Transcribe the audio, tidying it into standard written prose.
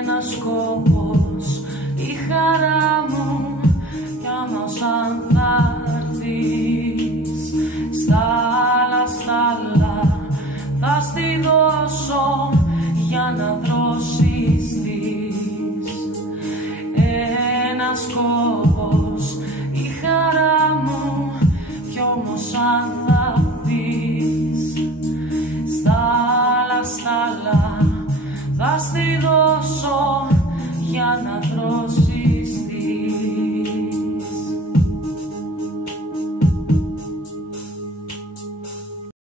Ένας σκοπός, η χαρά μου, κι όμως αν θα έρθεις στα άλλα θα στη δώσω για να δροσιστείς. Ένας σκοπός, η χαρά μου, κι όμως αν θα έρθεις στα άλλα θα στη δώσω για να δροσιστείς.